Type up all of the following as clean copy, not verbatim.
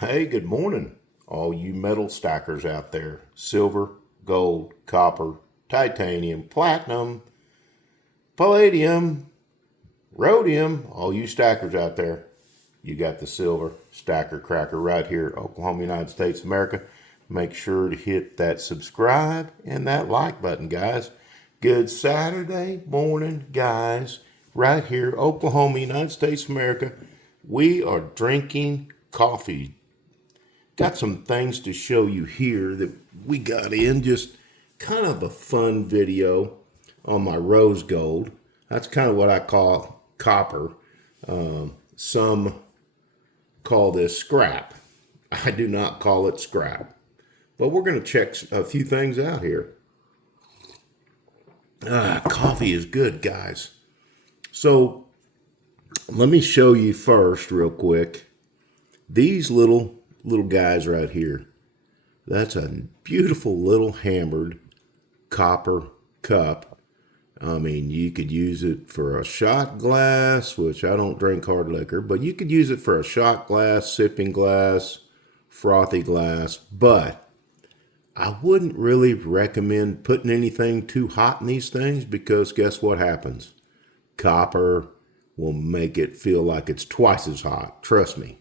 Hey, good morning, all you metal stackers out there. Silver, gold, copper, titanium, platinum, palladium, rhodium, all you stackers out there. You got the silver stacker cracker right here, Oklahoma, United States, America. Make sure to hit that subscribe and that like button, guys. Good Saturday morning, guys. Right here, Oklahoma, United States, America. We are drinking coffee. Got some things to show you here that we got in. Just kind of a fun video on my rose gold. That's kind of what I call copper. Some call this scrap. I do not call it scrap. But we're going to check a few things out here. Coffee is good, guys. So let me show you first real quick. These little guys right here. That's a beautiful little hammered copper cup. I mean, you could use it for a shot glass, which I don't drink hard liquor, but you could use it for a shot glass, sipping glass, frothy glass. But I wouldn't really recommend putting anything too hot in these things because guess what happens? Copper will make it feel like it's twice as hot. Trust me.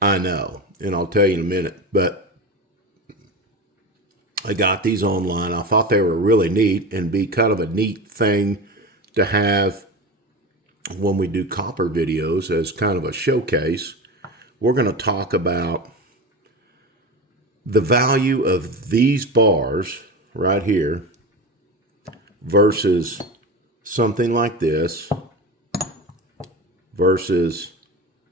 I know, and I'll tell you in a minute, but I got these online. I thought they were really neat and be kind of a neat thing to have when we do copper videos as kind of a showcase. We're going to talk about the value of these bars right here versus something like this versus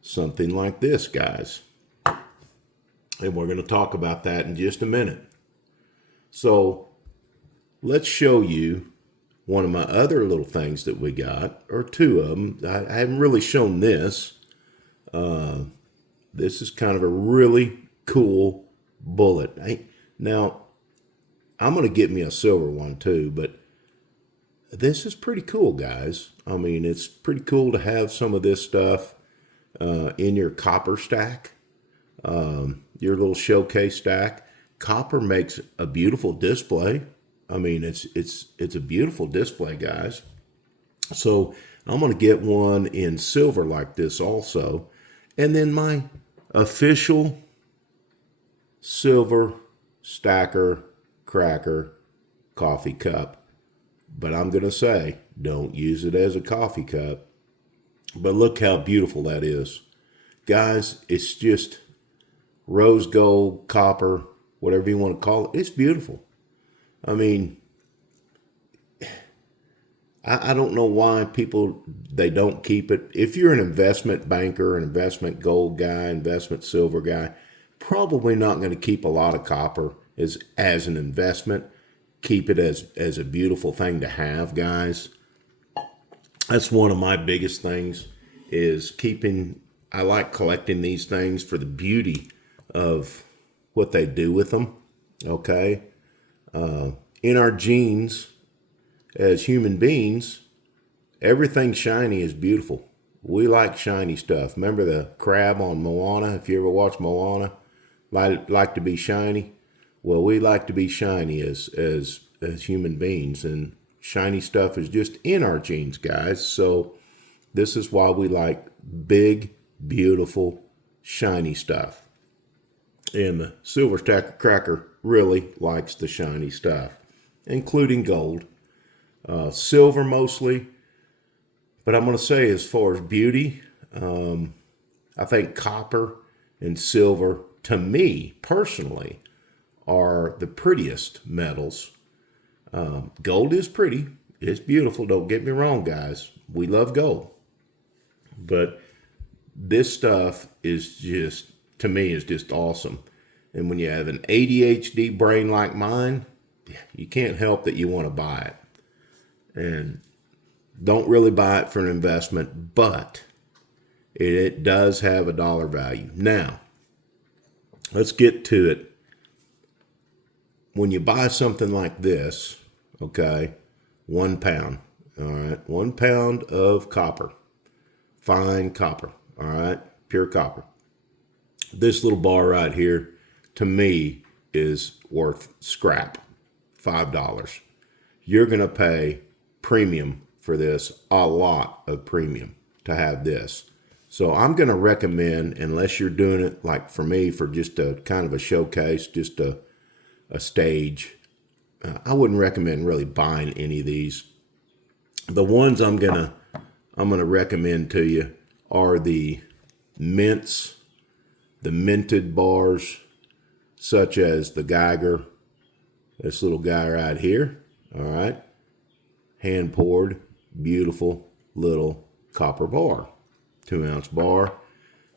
something like this, guys. And we're going to talk about that in just a minute. So let's show you one of my other little things that we got, or two of them. I haven't really shown this. This is kind of a really cool bullet. Now, I'm going to get me a silver one too, but this is pretty cool, guys. I mean, it's pretty cool to have some of this stuff in your copper stack, your little showcase stack. Copper makes a beautiful display. I mean, it's a beautiful display, guys. So I'm going to get one in silver like this also. And then my official silver stacker cracker coffee cup. But I'm going to say, don't use it as a coffee cup. But look how beautiful that is. Guys, it's just rose gold, copper, whatever you want to call it. It's beautiful. I mean, I don't know why people, they don't keep it. If you're an investment banker, an investment gold guy, investment silver guy, probably not going to keep a lot of copper as an investment. Keep it as a beautiful thing to have, guys. That's one of my biggest things is I like collecting these things for the beauty of what they do with them. Okay. In our genes as human beings, everything shiny is beautiful. We like shiny stuff. Remember the crab on Moana? If you ever watch Moana, like to be shiny. Well, we like to be shiny as human beings, and shiny stuff is just in our genes, guys. So this is why we like big, beautiful, shiny stuff. And the silver stacker cracker really likes the shiny stuff, including gold, silver mostly. But I'm going to say, as far as beauty, I think copper and silver, to me personally, are the prettiest metals. Gold is pretty. It's beautiful. Don't get me wrong, guys. We love gold. But this stuff is just, to me, is just awesome. And when you have an ADHD brain like mine, you can't help that you want to buy it. And don't really buy it for an investment, but it does have a dollar value. Now, let's get to it. When you buy something like this, okay, 1 pound, all right, 1 pound of copper, fine copper, all right, pure copper. This little bar right here, to me, is worth scrap, $5. You're going to pay premium for this, a lot of premium to have this. So I'm going to recommend, unless you're doing it like for me, for just a kind of a showcase, just a stage, I wouldn't recommend really buying any of these. The ones I'm gonna recommend to you are the mints, the minted bars, such as the Geiger, this little guy right here. All right, hand poured, beautiful little copper bar, 2-ounce bar.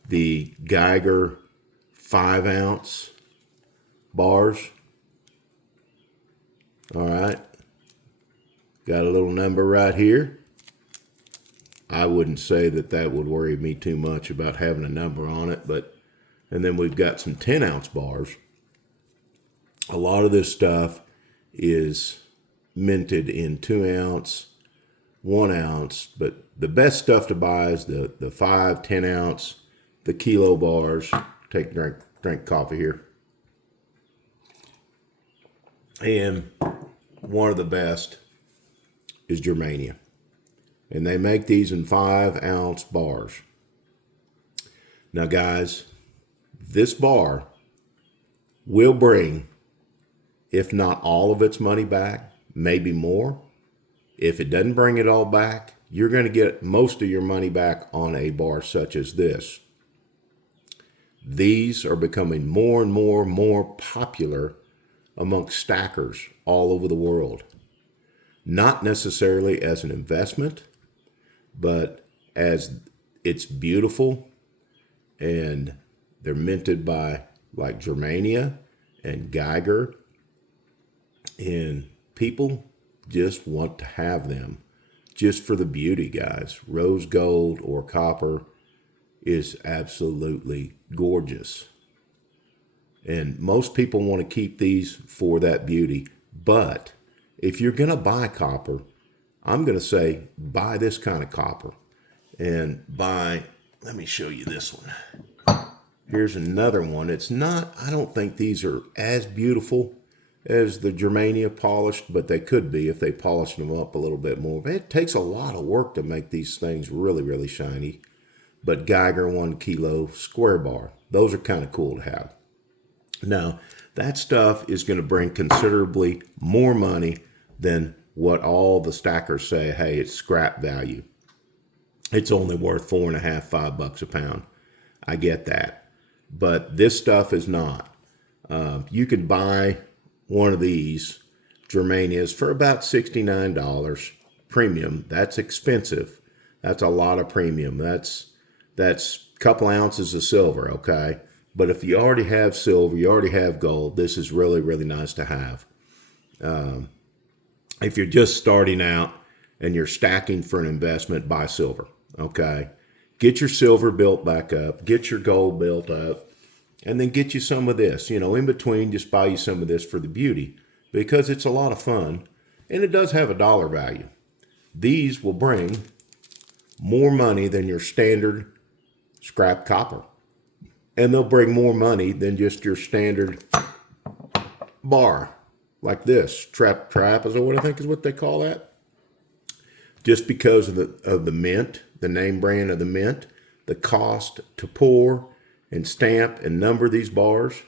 The Geiger 5-ounce bars. All right, got a little number right here. I wouldn't say that would worry me too much about having a number on it, but, and then we've got some 10-ounce bars. A lot of this stuff is minted in 2-ounce, 1-ounce, but the best stuff to buy is the 5, 10-ounce, the kilo bars. Take a drink coffee here. And one of the best is Germania. And they make these in 5-ounce bars. Now, guys, this bar will bring, if not all of its money back, maybe more. If it doesn't bring it all back, you're going to get most of your money back on a bar such as this. These are becoming more and more popular amongst stackers all over the world. Not necessarily as an investment, but as it's beautiful, and they're minted by like Germania and Geiger, and people just want to have them just for the beauty, guys. Rose gold or copper is absolutely gorgeous. And most people want to keep these for that beauty. But if you're going to buy copper, I'm going to say buy this kind of copper. And let me show you this one. Here's another one. It's not, I don't think these are as beautiful as the Germania polished, but they could be if they polished them up a little bit more. It takes a lot of work to make these things really, really shiny. But Geiger 1 kilo square bar, those are kind of cool to have. Now, that stuff is going to bring considerably more money than what all the stackers say, hey, it's scrap value. It's only worth $4.50, $5 a pound. I get that. But this stuff is not. You could buy one of these Germanias for about $69 premium. That's expensive. That's a lot of premium. That's a couple ounces of silver, okay? But if you already have silver, you already have gold, this is really, really nice to have. If you're just starting out and you're stacking for an investment, buy silver, okay? Get your silver built back up, get your gold built up, and then get you some of this. You know, in between, just buy you some of this for the beauty, because it's a lot of fun, and it does have a dollar value. These will bring more money than your standard scrap copper. And they'll bring more money than just your standard bar, like this. Trap is what I think is what they call that. Just because of the mint, the name brand of the mint, the cost to pour and stamp and number these bars.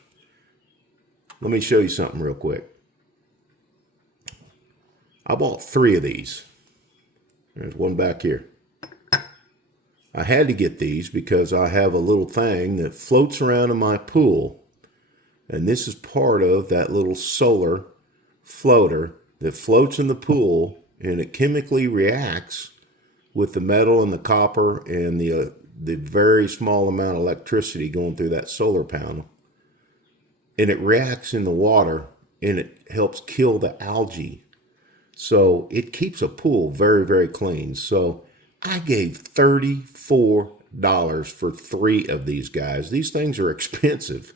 Let me show you something real quick. I bought 3 of these. There's one back here. I had to get these because I have a little thing that floats around in my pool. And this is part of that little solar floater that floats in the pool, and it chemically reacts with the metal and the copper and the very small amount of electricity going through that solar panel. And it reacts in the water, and it helps kill the algae. So it keeps a pool very, very clean. So I gave $34 for 3 of these guys. These things are expensive,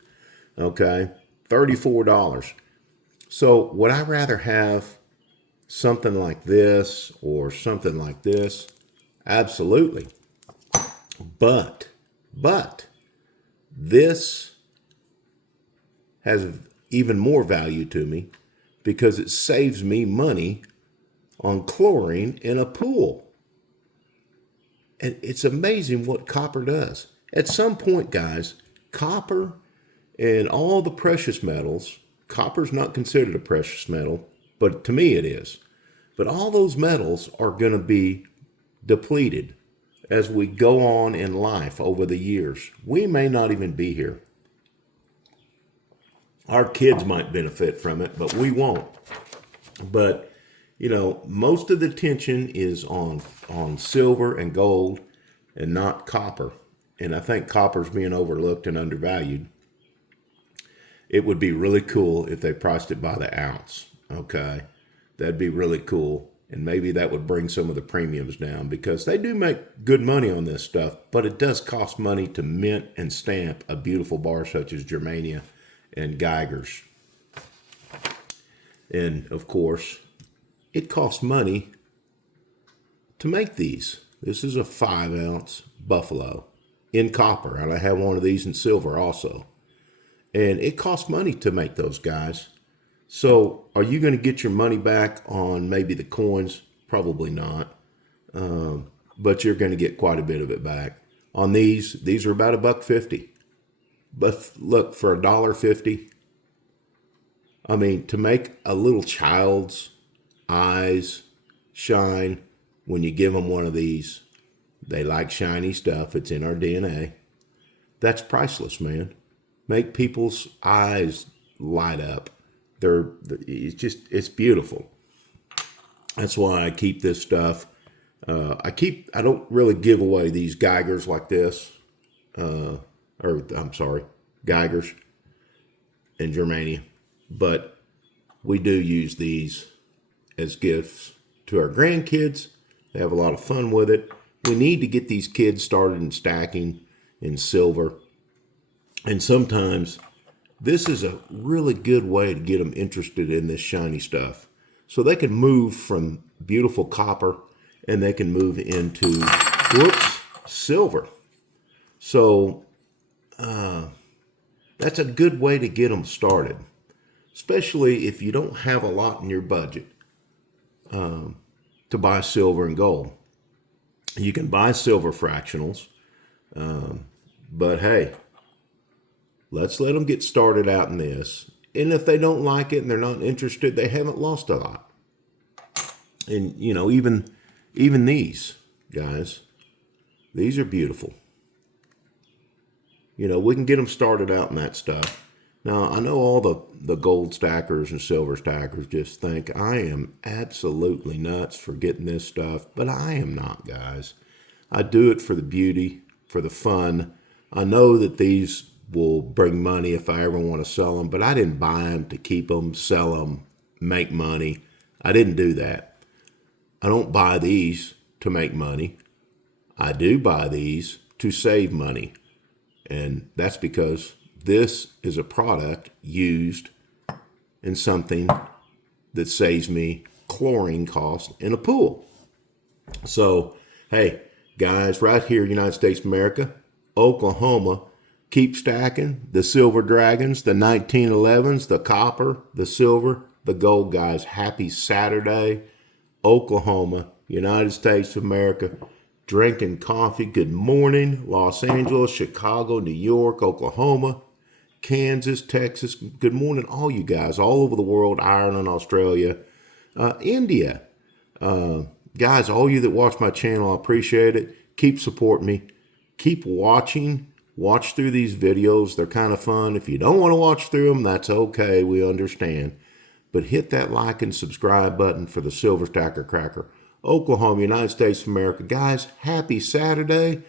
okay? $34. So would I rather have something like this or something like this? Absolutely. But This has even more value to me because it saves me money on chlorine in a pool. And it's amazing what copper does. At some point, guys, copper and all the precious metals, copper's not considered a precious metal, but to me it is. But all those metals are going to be depleted as we go on in life over the years. We may not even be here. Our kids might benefit from it, but we won't. But, most of the attention is on silver and gold and not copper. And I think copper's being overlooked and undervalued. It would be really cool if they priced it by the ounce. Okay. That'd be really cool. And maybe that would bring some of the premiums down because they do make good money on this stuff, but it does cost money to mint and stamp a beautiful bar such as Germania and Geiger's. And of course, it costs money to make these. This is a 5-ounce Buffalo in copper, and I have one of these in silver also. And it costs money to make those, guys. So are you going to get your money back on maybe the coins? Probably not. But you're going to get quite a bit of it back. On these are about $1.50. But look, for $1.50, I mean, to make a little child's eyes shine when you give them one of these, they like shiny stuff. It's in our DNA. That's priceless, man. Make people's eyes light up. It's beautiful. That's why I keep this stuff. I don't really give away these Geigers like this. Geigers and Germania. But we do use these as gifts to our grandkids. They have a lot of fun with it. We need to get these kids started in stacking in silver. And sometimes this is a really good way to get them interested in this shiny stuff. So they can move from beautiful copper and they can move into, silver. So that's a good way to get them started, especially if you don't have a lot in your budget to buy silver and gold. You can buy silver fractionals, but hey, let's let them get started out in this. And if they don't like it and they're not interested, they haven't lost a lot. And, even these, guys, these are beautiful. We can get them started out in that stuff. Now, I know all the gold stackers and silver stackers just think I am absolutely nuts for getting this stuff, but I am not, guys. I do it for the beauty, for the fun. I know that these will bring money if I ever want to sell them, but I didn't buy them to keep them, sell them, make money. I didn't do that. I don't buy these to make money. I do buy these to save money. And that's because this is a product used in something that saves me chlorine cost in a pool. So, hey, guys, right here, United States of America, Oklahoma, keep stacking the silver dragons, the 1911s, the copper, the silver, the gold, guys. Happy Saturday, Oklahoma, United States of America. Drinking coffee. Good morning, Los Angeles, Chicago, New York, Oklahoma, Kansas, Texas. Good morning, all you guys all over the world, Ireland, Australia, India. Guys, all you that watch my channel, I appreciate it. Keep supporting me. Keep watching. Watch through these videos. They're kind of fun. If you don't want to watch through them, that's okay. We understand. But hit that like and subscribe button for the Silver Stacker Cracker. Oklahoma, United States of America. Guys, happy Saturday.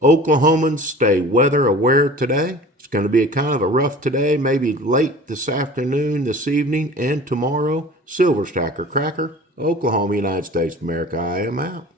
Oklahomans, stay weather aware today. It's going to be a kind of a rough today, maybe late this afternoon, this evening, and tomorrow. Silver Stacker Cracker, Oklahoma, United States of America. I am out.